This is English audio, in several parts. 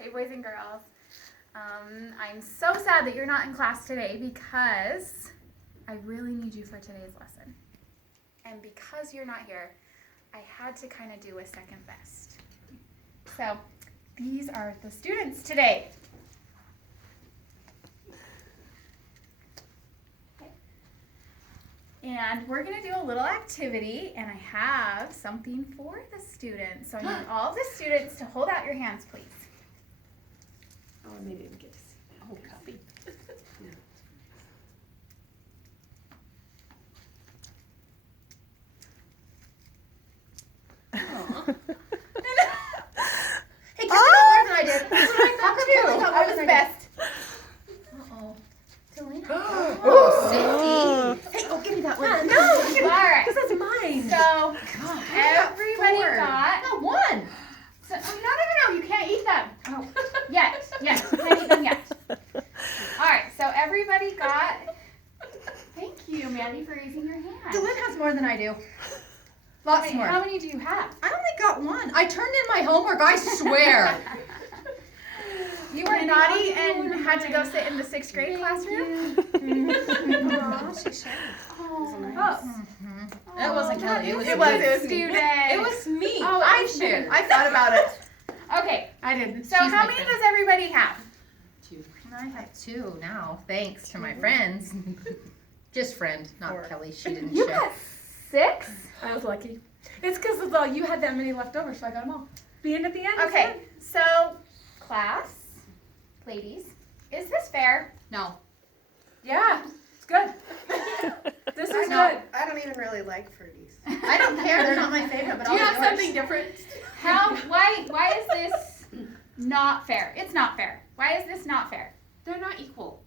Hey, boys and girls. I'm so sad that you're not in class today because I really need you for today's lesson. And because you're not here, I had to kind of do a second best. So these are the students today. And we're going to do a little activity, and I have something for the students. So I need all of the students to hold out your hands, please. Oh, and they didn't get to see that. Oh, copy. Hey, Kelly got more than I did. That's what I thought too. I was best. Uh-oh. Delina. Oh, Cindy. Hey, oh, give me that one. No, All right. this is mine. So God, everybody four. got. Not one. So, no. You can't eat them. Oh. Yet. Yes. You can't eat them yet. All right. So everybody got. Thank you, Mandy, for raising your hand. Delin has more than I do. Lots Wait, more. how many do you have? I only got one. I turned in my homework, I swear. You were naughty and had to go sit in the 6th grade classroom? Aw, she shared. Oh. It wasn't Kelly. It was It me. was a student. It was me. Oh, I it was shared. me. I thought about it. Okay. I didn't. So how many does everybody have? I have two now, thanks to my friends. Just friend, not Four. Kelly. She didn't You share. got 6? I was lucky. It's because you had that many left over, so I got them all. Being at the end. Okay. So, class, ladies, is this fair? No. Yeah, it's good. This is No. good. I don't even really like fruities. I don't care. They're not my favorite, but Do you I'll have eat yours. something different? Why is this not fair? It's not fair. Why is this not fair? They're not equal.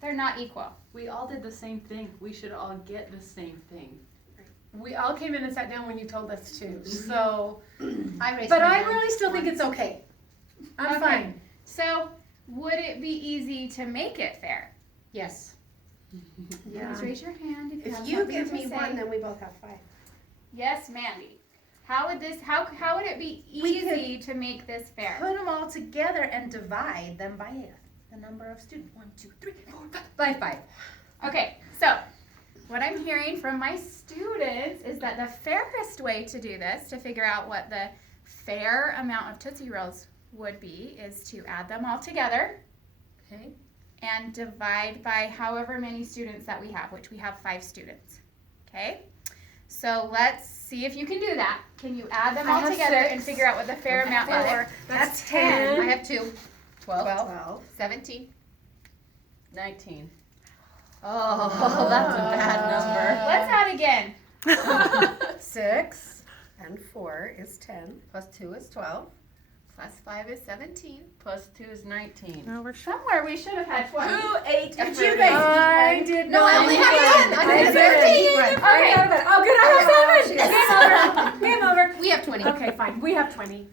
They're not equal. We all did the same thing. We should all get the same thing. We all came in and sat down when you told us to. So, I raised but my I hand. really still think it's okay. I'm Okay. fine. So, would it be easy to make it fair? Yes. Yeah. Please raise your hand if you If have you something give to me say. one, then we both have 5. Yes, Mandy. How would it be We easy to make this fair? Put them all together and divide them by the number of students. 1, 2, 3, 4, 5. By 5. Okay, so what I'm hearing from my students is that the fairest way to do this, to figure out what the fair amount of Tootsie Rolls would be, is to add them all together Okay. and divide by however many students that we have, which we have 5 students. Okay? So let's see if you can do that. Can you add them I all have together 6. and figure out what the fair amount is? 4. That's 10. I have 2. 12. 12. 17. 19. Oh, that's a bad Let's add again. Uh, 6 and 4 is 10. number. Plus 2 is 12. Plus 5 is 17. Plus 2 is 19. Somewhere we should have had 20. Who ate Did fruit? you guys I did No, not. I only have 10. I had had 15. Okay. Oh, good. I have 7. Game over. Game over. We have 20. Okay, fine. We have 20.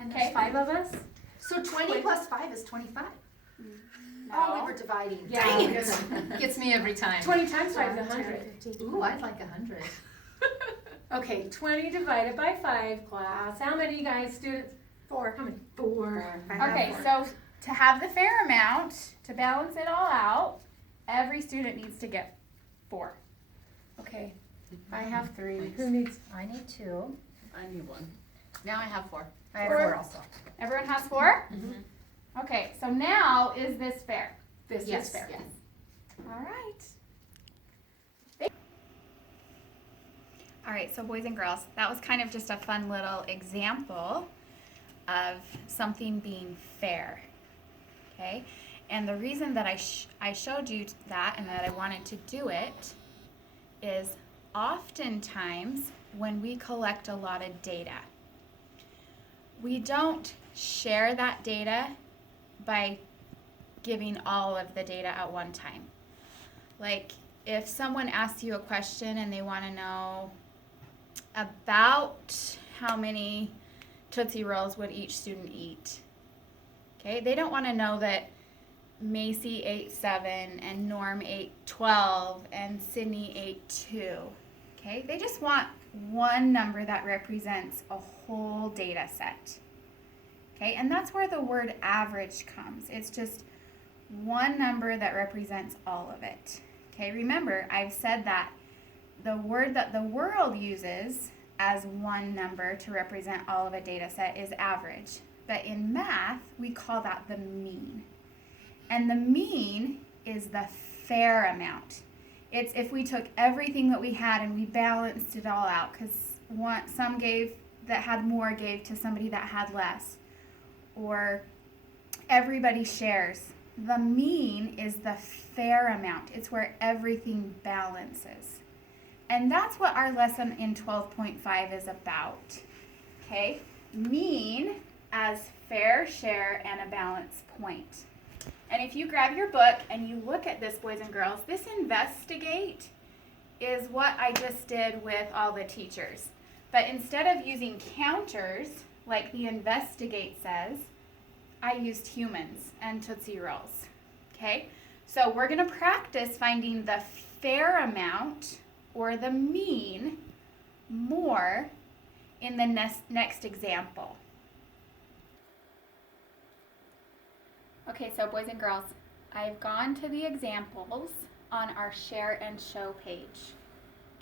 And Okay. there's 5 of us? So 20 plus 5 is 25. No. Oh, we were dividing. Yeah. Dang it. Gets me every time. 20 times 5 is 10, 100. 15. Ooh, I'd like 100. Okay, 20 divided by 5, class. How many guys, students? 4. How many? 4. I have Okay, 4. so to have the fair amount, to balance it all out, every student needs to get 4. Okay, I have 3. Thanks. Who needs? I need 2. I need one. Now I have 4. I have 4. 4 also. Everyone has 4? Mhm. Okay, so now is this fair? This Yes. is fair. Yes. All right. All right, so boys and girls, that was kind of just a fun little example of something being fair, okay? And the reason that I showed you that and that I wanted to do it is oftentimes when we collect a lot of data, we don't share that data by giving all of the data at one time. Like if someone asks you a question and they want to know about how many Tootsie Rolls would each student eat, okay? They don't want to know that Macy ate 7 and Norm ate 12 and Sydney ate 2, okay? They just want one number that represents a whole data set, Okay, and that's where the word average comes. It's just one number that represents all of it. Okay, remember, I've said that the word that the world uses as one number to represent all of a data set is average. But in math, we call that the mean. And the mean is the fair amount. It's if we took everything that we had and we balanced it all out, because some gave that had more gave to somebody that had less, or everybody shares. The mean is the fair amount. It's where everything balances. And that's what our lesson in 12.5 is about. Okay? Mean as fair share and a balance point. And if you grab your book and you look at this, boys and girls, this investigate is what I just did with all the teachers. But instead of using counters, like the investigate says, I used humans and Tootsie Rolls. Okay? So we're going to practice finding the fair amount or the mean more in the next example. Okay, so boys and girls, I've gone to the examples on our share and show page.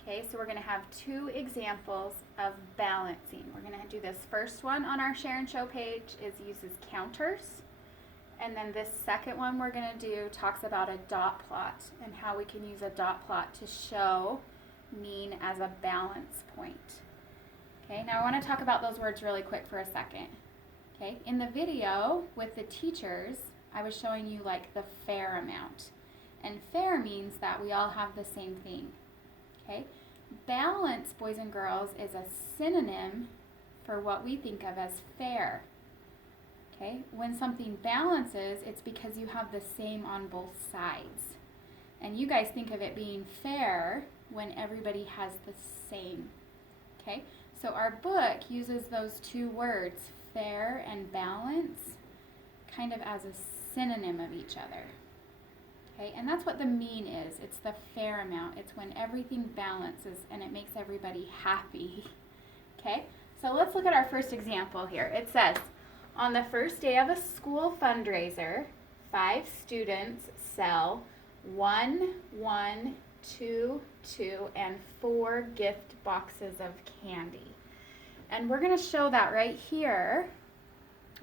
Okay, so we're going to have two examples of balancing. We're going to do this first one on our share and show page uses counters. And then this second one we're going to do talks about a dot plot and how we can use a dot plot to show mean as a balance point. Okay, now I want to talk about those words really quick for a second. Okay, in the video with the teachers, I was showing you like the fair amount. And fair means that we all have the same thing. Okay, balance, boys and girls, is a synonym for what we think of as fair. Okay, when something balances, it's because you have the same on both sides. And you guys think of it being fair when everybody has the same. Okay, so our book uses those two words, fair and balance, kind of as a synonym of each other. Okay, and that's what the mean is. It's the fair amount. It's when everything balances and it makes everybody happy. Okay, so let's look at our first example here. It says, on the first day of a school fundraiser, 5 students sell 1, 1, 2, 2, and 4 gift boxes of candy. And we're going to show that right here.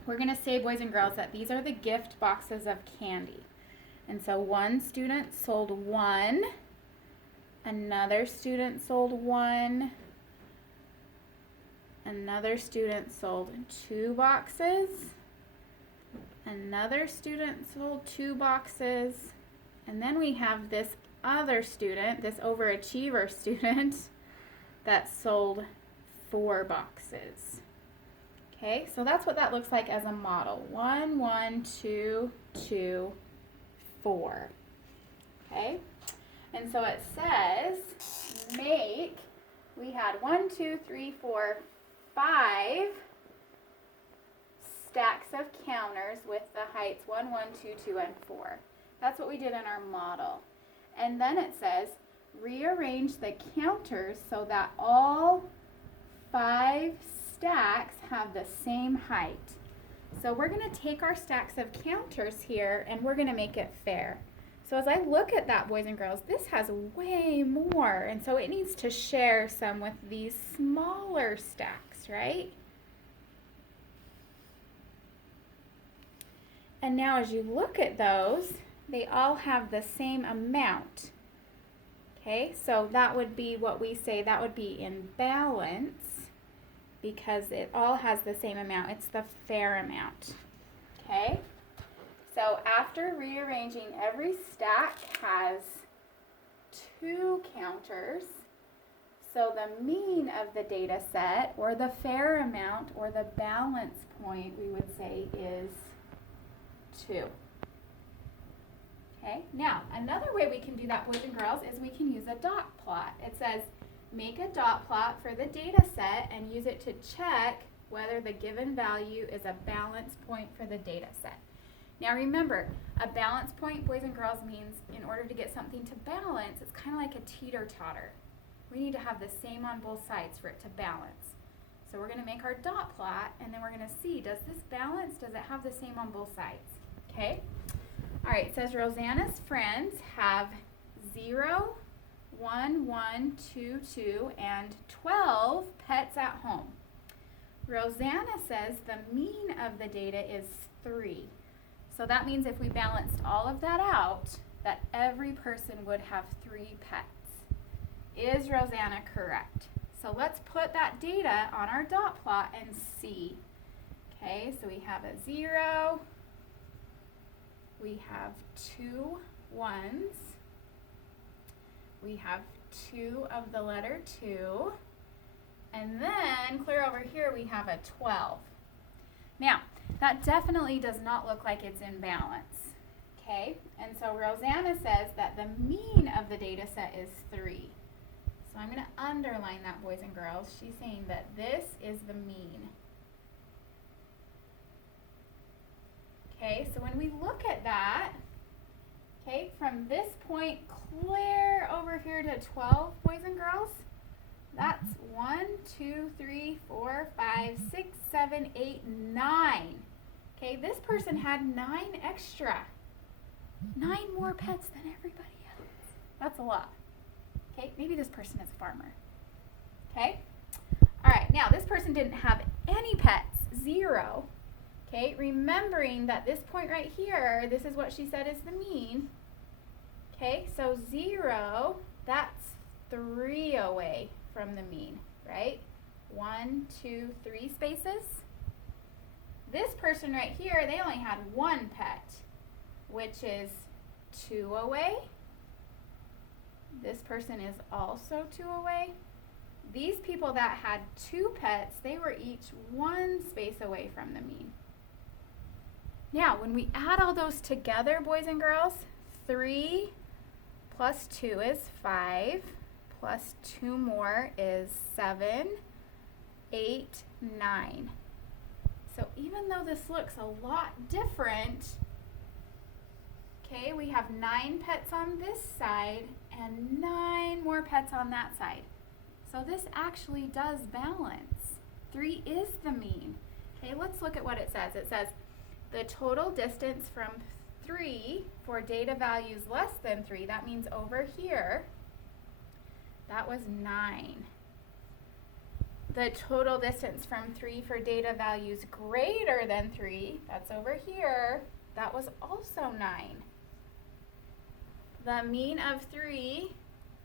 We're going to say, boys and girls, that these are the gift boxes of candy. And so one student sold 1, another student sold 1, another student sold 2 boxes, another student sold 2 boxes, and then we have this other student, this overachiever student, that sold 4 boxes. Okay, so that's what that looks like as a model. 1, 1, 2, 2, 4. Okay, and so it says we had 1, 2, 3, 4, 5 stacks of counters with the heights 1, 1, 2, 2, and 4. That's what we did in our model. And then it says rearrange the counters so that all 5 stacks have the same height. So we're going to take our stacks of counters here and we're going to make it fair. So as I look at that, boys and girls, this has way more, and so it needs to share some with these smaller stacks, right? And now as you look at those, they all have the same amount. Okay, so that would be what we say, that would be in balance, because it all has the same amount. It's the fair amount. Okay, so after rearranging, every stack has 2 counters. So the mean of the data set, or the fair amount, or the balance point, we would say is 2. Okay, now another way we can do that, boys and girls, is we can use a dot plot. It says make a dot plot for the data set and use it to check whether the given value is a balance point for the data set. Now remember, a balance point, boys and girls, means in order to get something to balance, it's kind of like a teeter-totter. We need to have the same on both sides for it to balance. So we're going to make our dot plot, and then we're going to see, does this balance? Does it have the same on both sides? Okay? All right, it says Rosanna's friends have 0, 1, 1, 2, 2, and 12 pets at home. Rosanna says the mean of the data is 3. So that means if we balanced all of that out, that every person would have 3 pets. Is Rosanna correct? So let's put that data on our dot plot and see. Okay, so we have a 0, we have 2 ones, we have 2 of the letter 2, and then clear over here we have a 12. Now, that definitely does not look like it's in balance. Okay, and so Rosanna says that the mean of the data set is 3. So I'm going to underline that, boys and girls. She's saying that this is the mean. Okay, so when we look at that, okay, from this point clear over here to 12, boys and girls, that's 1, 2, 3, 4, 5, 6, 7, 8, 9. Okay, this person had 9 extra. 9 more pets than everybody else. That's a lot. Okay, maybe this person is a farmer. Okay? All right, now this person didn't have any pets, 0. Okay, remembering that this point right here, this is what she said is the mean. Okay, so 0, that's 3 away from the mean, right? 1, 2, 3 spaces. This person right here, they only had 1 pet, which is 2 away. This person is also 2 away. These people that had 2 pets, they were each 1 space away from the mean. Now, when we add all those together, boys and girls, 3 plus 2 is 5, plus 2 more is 7, 8, 9. So even though this looks a lot different, okay, we have 9 pets on this side and 9 more pets on that side. So this actually does balance. 3 is the mean. Okay, let's look at what it says. It says the total distance from 3 for data values less than 3, that means over here, that was 9. The total distance from 3 for data values greater than 3, that's over here, that was also 9. The mean of 3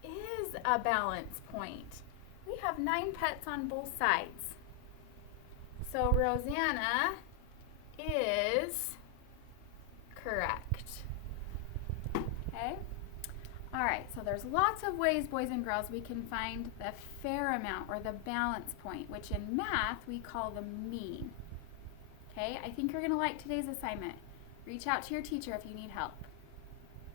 is a balance point. We have 9 pets on both sides. So Rosanna is correct. Okay? All right, so there's lots of ways, boys and girls, we can find the fair amount or the balance point, which in math we call the mean. Okay, I think you're going to like today's assignment. Reach out to your teacher if you need help.